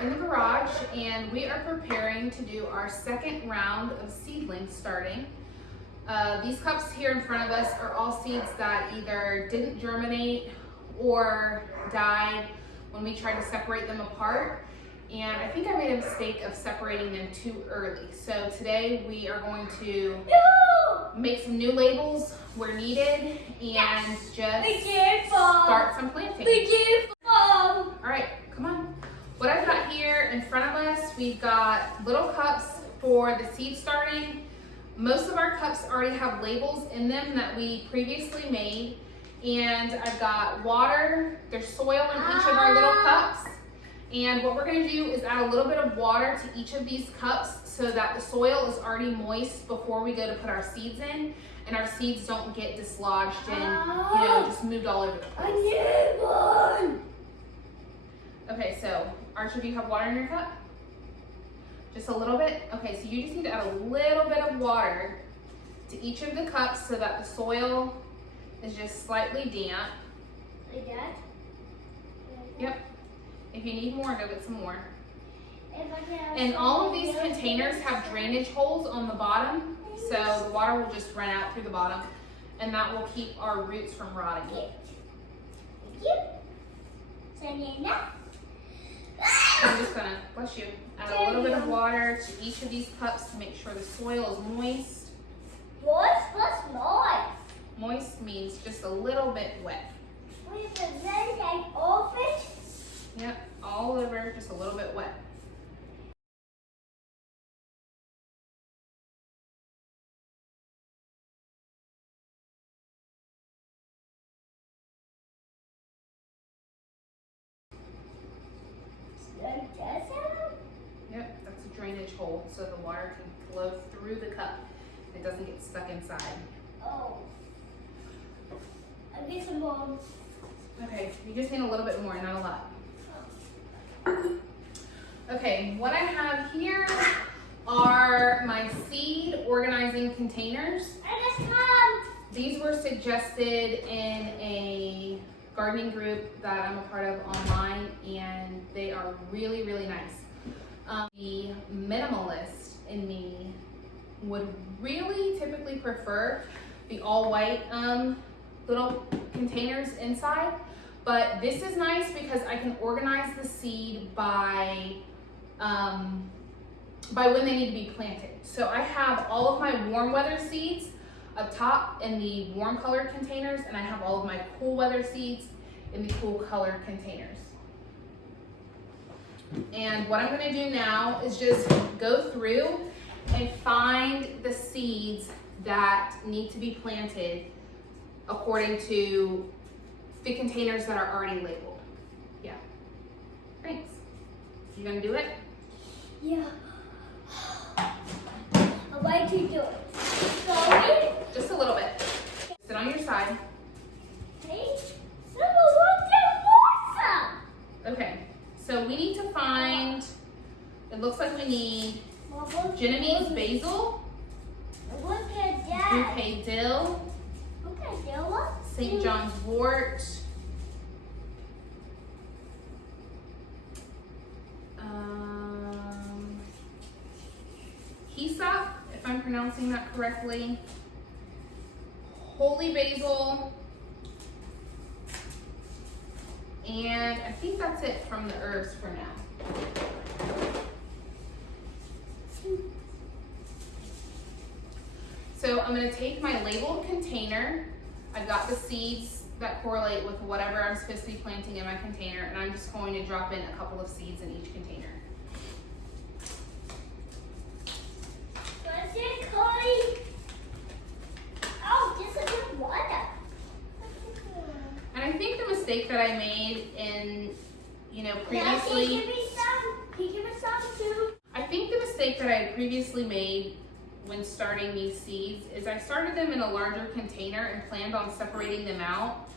in the garage and we are preparing to do our second round of seedlings starting. These cups here in front of us are all seeds that either didn't germinate or died when we tried to separate them apart. And I think I made a mistake of separating them too early. So today we are going to make some new labels where needed and just start some planting. All right, come on. What I've got here in front of us, we've got little cups for the seed starting. Most of our cups already have labels in them that we previously made. And I've got water, there's soil in each of our little cups. And what we're gonna do is add a little bit of water to each of these cups so that the soil is already moist before we go to put our seeds in, and our seeds don't get dislodged and just moved all over the place. I need one. Okay, so Archer, do you have water in your cup? Just a little bit? Okay, so you just need to add a little bit of water to each of the cups so that the soil is just slightly damp. Like that? Yep. If you need more, go get some more. If I can have And all of these some- containers have drainage holes on the bottom, so the water will just run out through the bottom, and that will keep our roots from rotting. Thank you. Selena. I'm just gonna, bless you, add a little bit of water to each of these cups to make sure the soil is moist. What's noise? Moist means just a little bit wet. We have like open. Yep, all over, just a little bit wet. Yep, that's a drainage hole so the water can flow through the cup. It doesn't get stuck inside. Oh. I get some more. Okay, you just need a little bit more, not a lot. Okay, what I have here are my seed organizing containers. These were suggested in a gardening group that I'm a part of online, and they are really, really nice. The minimalist in me would really typically prefer the all white little containers inside, but this is nice because I can organize the seed by when they need to be planted. So I have all of my warm weather seeds up top in the warm colored containers, and I have all of my cool weather seeds in the cool colored containers. And what I'm gonna do now is just go through and find the seeds that need to be planted according to the containers that are already labeled. Yeah. Thanks. You gonna do it? Yeah. I'm going to do it. Sorry. Just a little bit. Sit on your side. Hey, someone wants to Okay. So we need to find, it looks like we need Genovese basil, Look at that. bouquet dill, Look at that one. St. John's wort, hyssop, if I'm pronouncing that correctly, holy basil, and I think that's it from the herbs for now. So I'm gonna take my labeled container. I've got the seeds that correlate with whatever I'm supposed to be planting in my container, and I'm just going to drop in a couple of seeds in each container. What's it called? Oh, this is good water. And I think the mistake that I made in, Now, previously, can you give me some? Can you give me some too? I think the mistake that I had previously made when starting these seeds is I started them in a larger container and planned on separating them out.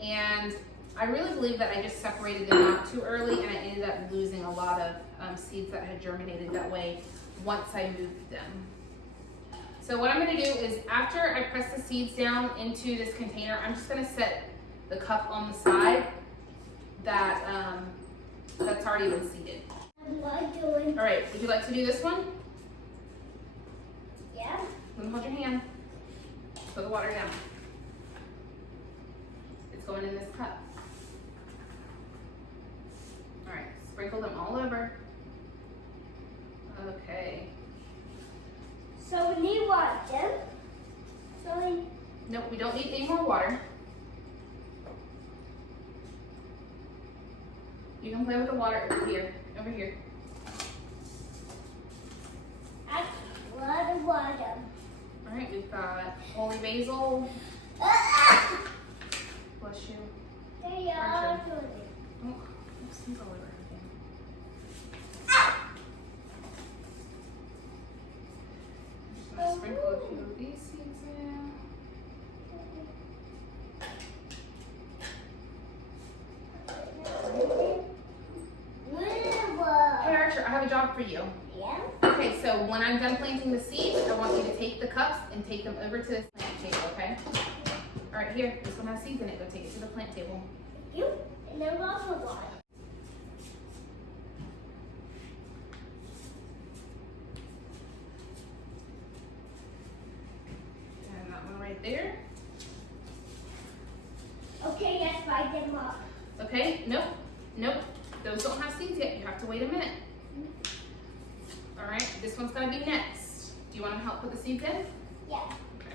And I really believe that I just separated them out too early, and I ended up losing a lot of seeds that had germinated that way once I moved them. So what I'm gonna do is after I press the seeds down into this container, I'm just gonna set the cup on the side that that's already been seeded. right, would you like to do this one? Yeah. Let me hold your hand. Put the water down. It's going in this cup. All right, sprinkle them all over. Okay. So we need water. So we. Nope, we don't need any more water. You can play with the water over here. Over here. I love the water. All right, we've got holy basil. Bless you. They are good. Oh, there's things all over again. I'm just gonna sprinkle a few of these seeds in. Hey Archer, I have a job for you. Yeah. Okay, so when I'm done planting the seeds, I want you to take the cups and take them over to this plant table, okay? All right, here, this one has seeds in it. Go take it to the plant table. You and then also water. And that one right there. Okay, yes, I did more. Okay, nope, nope. Those don't have seeds yet. You have to wait a minute. All right, this one's gonna be next. Do you want to help put the seeds in? Yeah. Okay.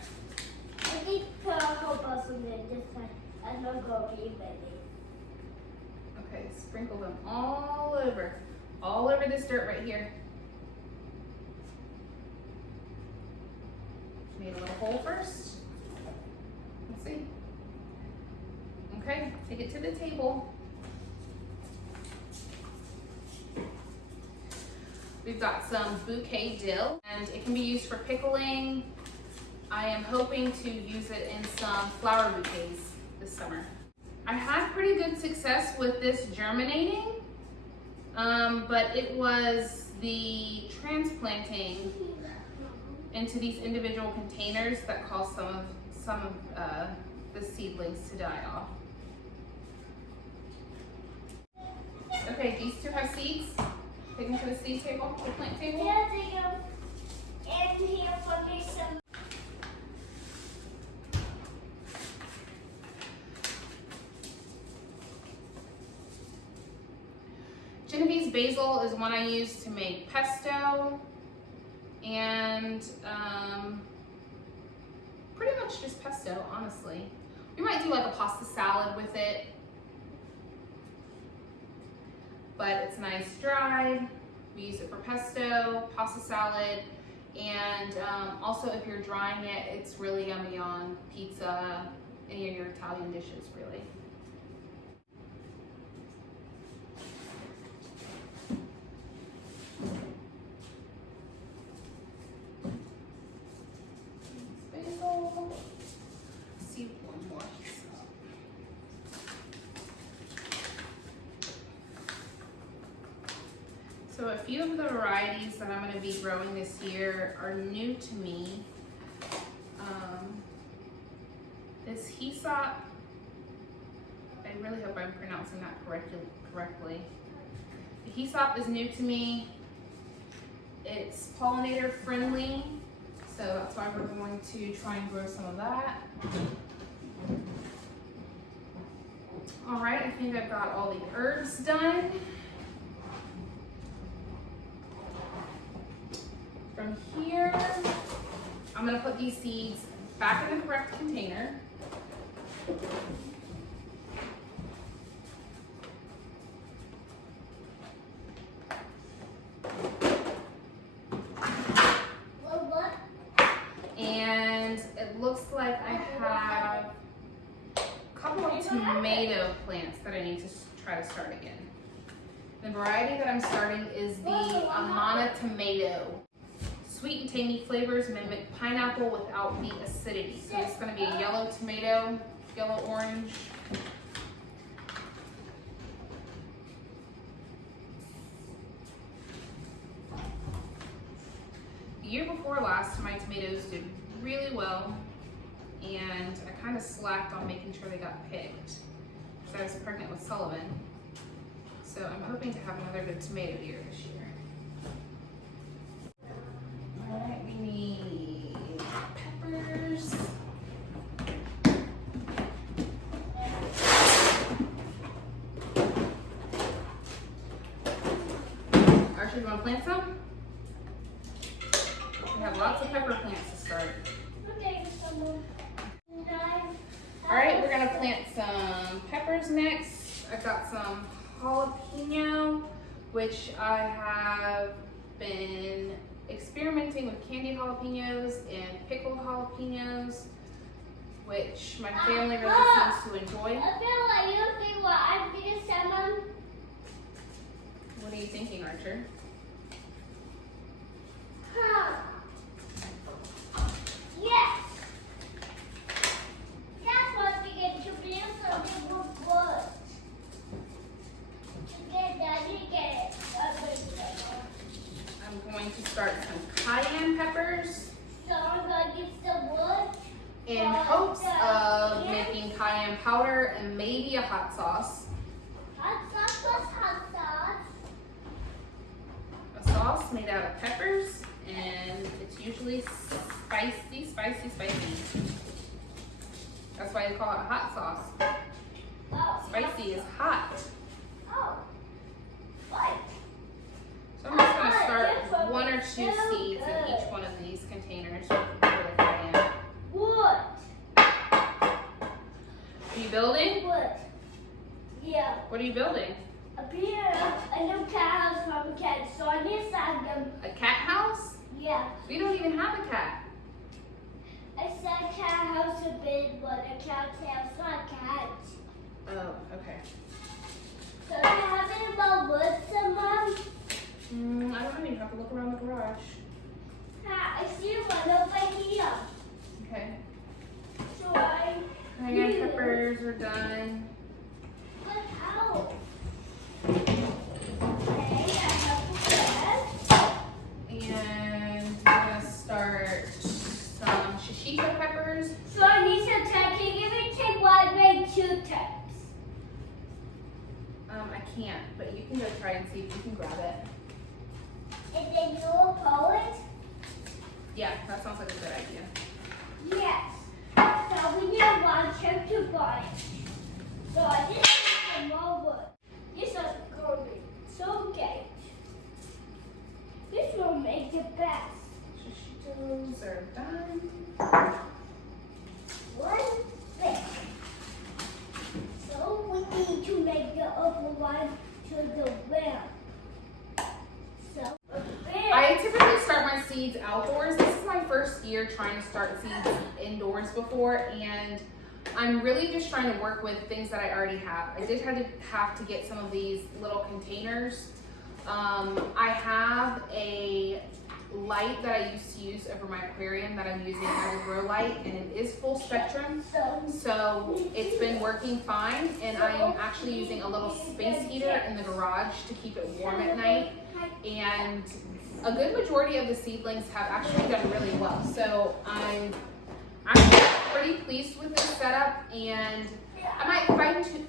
I need to put a whole bunch in this time. I'm not going to be baby. Okay, sprinkle them all over this dirt right here. Made a little hole first. Let's see. Okay, take it to the table. We've got some bouquet dill, and it can be used for pickling. I am hoping to use it in some flower bouquets this summer. I had pretty good success with this germinating, but it was the transplanting into these individual containers that caused some of the seedlings to die off. Okay, these two have seeds. Take them to the seed table, the plant table. Yeah, they go in here for me some. Genovese basil is one I use to make pesto, and pretty much just pesto, honestly. We might do like a pasta salad with it, but it's nice dried. We use it for pesto, pasta salad, and also if you're drying it, it's really yummy on pizza, any of your Italian dishes, really. Basil. Let's see one more. So a few of the varieties that I'm going to be growing this year are new to me. This Hyssop, I really hope I'm pronouncing that correctly. The Hyssop is new to me. It's pollinator friendly, so that's why we're going to try and grow some of that. All right, I think I've got all the herbs done. From here, I'm gonna put these seeds back in the correct container. What? And it looks like I have a couple of tomato plants that I need to try to start again. The variety that I'm starting is the Amana tomato. Sweet and tangy flavors mimic pineapple without the acidity. So it's going to be a yellow tomato, yellow orange. The year before last, my tomatoes did really well, and I kind of slacked on making sure they got picked because I was pregnant with Sullivan. So I'm hoping to have another good tomato year this year. Archer, you want to plant some? We have lots of pepper plants to start. Okay, someone. All right, we're gonna plant some peppers next. I've got some jalapeno, which I have been experimenting with candied jalapenos and pickled jalapenos, which my family really seems to enjoy. I feel like you think what I feel, someone. What are you thinking, Archer? Huh. Yes. That's what we get to be so we will work. To get that, you get it. I'm going to start some cayenne peppers So I'm going to get some wood. in hopes of making cayenne powder and maybe a hot sauce. Hot sauce, what's hot sauce? A sauce made out of peppers, and it's usually spicy, spicy, spicy. That's why they call it a hot sauce. Oh, Spicy is hot. Oh. What? So I'm just gonna start 1 or 2 seeds in each one of these containers for the cayenne. Wood. Are you building? Wood. Yeah. What are you building? Up here, a new cat house from a cat. So I need them. A cat house? Yeah. We don't even have a cat. I said cat house a big one. A cat house, not cat. Oh, okay. So you have it about wood, someone? I don't know. You have to look around the garage. I see one over here. Okay. So I. Cayenne peppers are done. Look out. Okay, I have to And we're gonna start some shishito peppers. So I need some time. Can you take one way 2 times? I can't, but you can go try and see if you can grab it. And then you'll pull it? Yeah, that sounds like a good idea. Yes. So we need 1 chip to buy. So I just need some more wood. This is going to be so good. This will make the best. Shishitos are done. One thing. So we need to make the upper one to the rim. So I typically start my seeds outdoors. This is my first year trying to start seeds indoors before, and I'm really just trying to work with things that I already have. I did have to get some of these little containers. I have a light that I used to use over my aquarium that I'm using as a grow light, and it is full spectrum. So it's been working fine, and I am actually using a little space heater in the garage to keep it warm at night. And a good majority of the seedlings have actually done really well. So I'm actually pretty pleased with this setup, and I might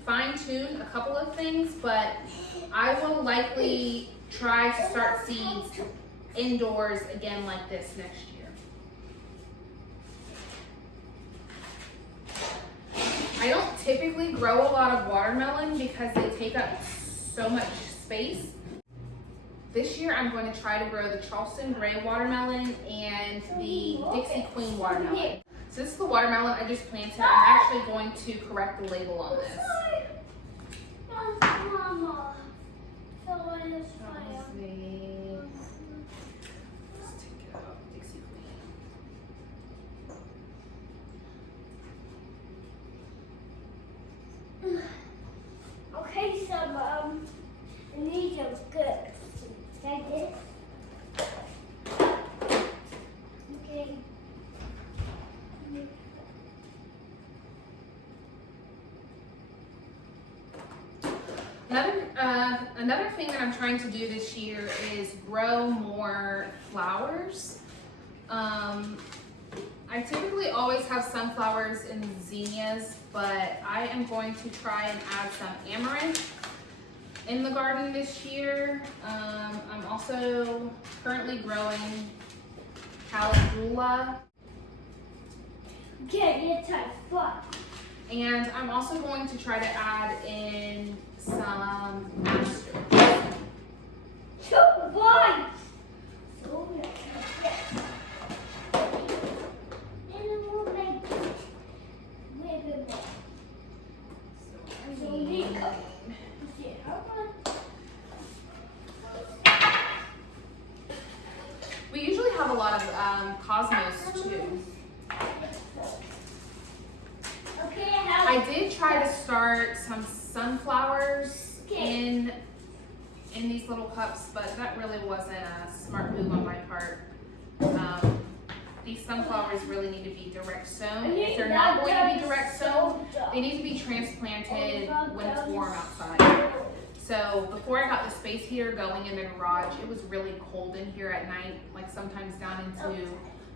fine tune a couple of things, but I will likely try to start seeds indoors again like this next year. I don't typically grow a lot of watermelon because they take up so much space. This year I'm going to try to grow the Charleston Gray watermelon and the Dixie Queen watermelon. So this is the watermelon I just planted. I'm actually going to correct the label on this. Mama. So what is fire? Let's take it out, Dixie Queen. Okay, so these are good. Like this. Okay. Another thing that I'm trying to do this year is grow more flowers. I typically always have sunflowers and zinnias, but I am going to try and add some amaranth in the garden this year. I'm also currently growing calendula. Get it to fun. And I'm also going to try to add in some asters. What? cosmos too. Okay, I did try to start some sunflowers in these little cups, but that really wasn't a smart move on my part. These sunflowers really need to be direct sown. If they're not going to be direct sown, they need to be transplanted when it's warm outside. So before I got the space heater going in the garage, it was really cold in here at night, like sometimes down into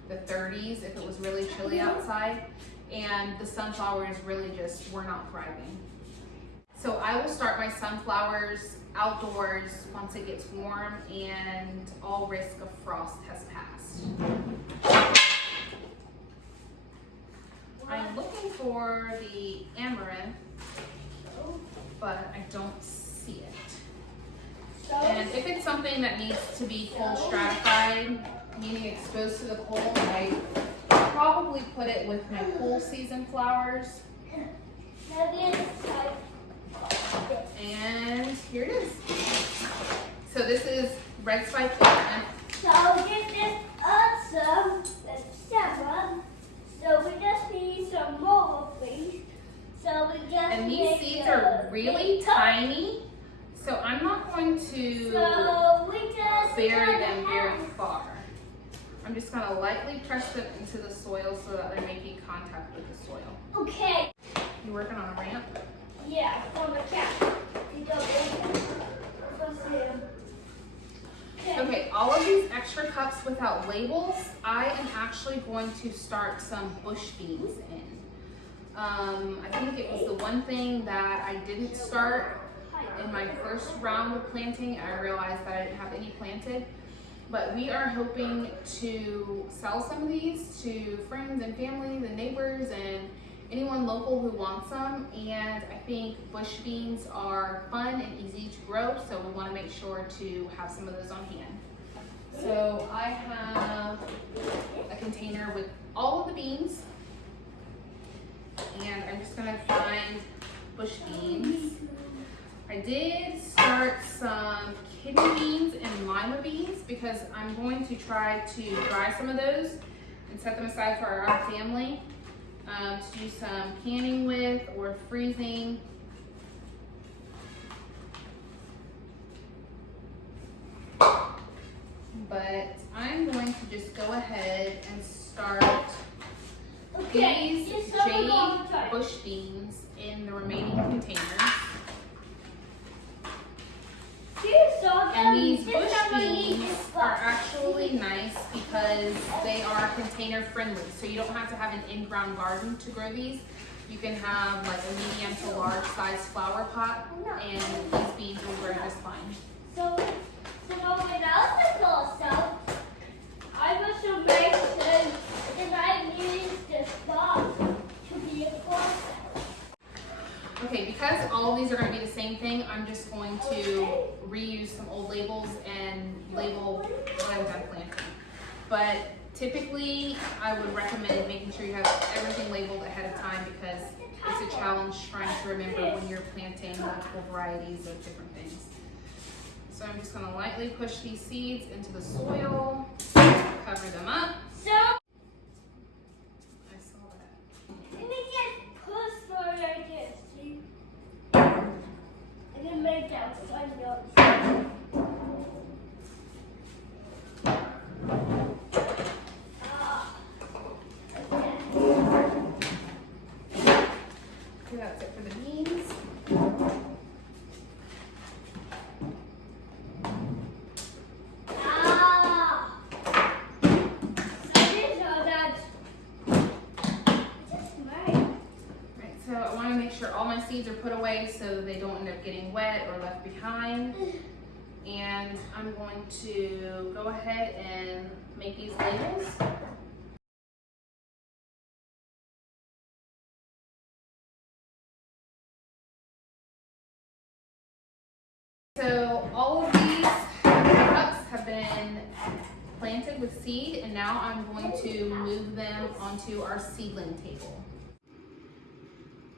the 30s if it was really chilly outside. And the sunflowers really just were not thriving. So I will start my sunflowers outdoors once it gets warm and all risk of frost has passed. I'm looking for the amaranth, but I don't see it. And if it's something that needs to be cold stratified, meaning exposed to the cold, I probably put it with my cool season flowers. And here it is. So this is red spike amaranth. So this is awesome. So we just need some more things. So we just And these seeds are really tiny, so I'm not going to bury them very far. I'm just going to lightly press them into the soil so that they're making contact with the soil. Okay. You working on a ramp? Yeah, from the cat. Okay, all of these extra cups without labels, I am actually going to start some bush beans in. I think it was the one thing that I didn't start in my first round of planting. I realized that I didn't have any planted. But we are hoping to sell some of these to friends and family, the neighbors, and anyone local who wants them. And I think bush beans are fun and easy to grow, so we want to make sure to have some of those on hand. So I have a container with all of the beans, and I'm just going to find bush beans. I did start some kidney beans and lima beans because I'm going to try to dry some of those and set them aside for our own family to do some canning with or freezing. But I'm going to just go ahead and start these jade bush beans in the remaining containers. And these bush beans are actually nice because they are container friendly. So you don't have to have an in-ground garden to grow these. You can have like a medium to large size flower pot and these beans will grow just fine. So when I was also, I was so make sense and I used this box to be a process. Okay, because all of these are going to be the same thing, I'm just going to reuse some old labels and label what I'm done planting. But typically, I would recommend making sure you have everything labeled ahead of time because it's a challenge trying to remember when you're planting multiple varieties of different things. So I'm just going to lightly push these seeds into the soil, cover them up. So I saw that. let me just push for like this. See? And then make that fun noise. Okay, that's it for the beans. All my seeds are put away so they don't end up getting wet or left behind. And I'm going to go ahead and make these labels. So all of these cups have been planted with seed, and now I'm going to move them onto our seedling table.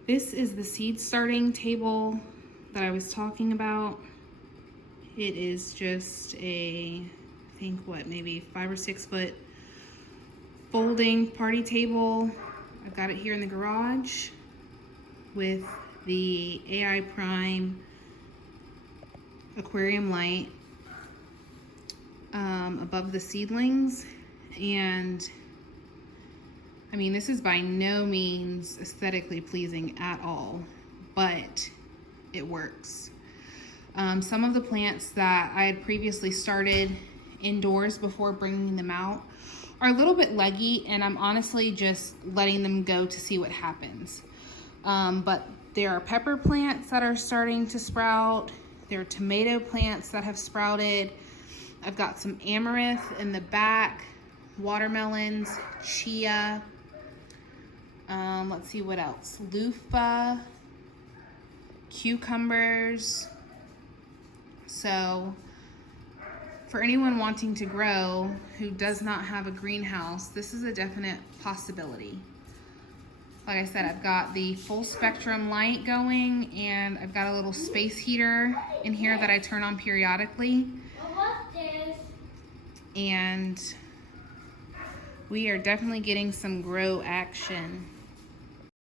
This is the seed starting table that I was talking about. It is just a, I think what, maybe 5 or 6 foot folding party table. I've got it here in the garage with the AI Prime aquarium light above the seedlings. And I mean, this is by no means aesthetically pleasing at all, but it works. Some of the plants that I had previously started indoors before bringing them out are a little bit leggy, and I'm honestly just letting them go to see what happens. But there are pepper plants that are starting to sprout. There are tomato plants that have sprouted. I've got some amaranth in the back, watermelons, chia. Let's see what else. Loofah, cucumbers. So for anyone wanting to grow who does not have a greenhouse, this is a definite possibility. Like I said, I've got the full spectrum light going, and I've got a little space heater in here that I turn on periodically. What's this? And we are definitely getting some grow action.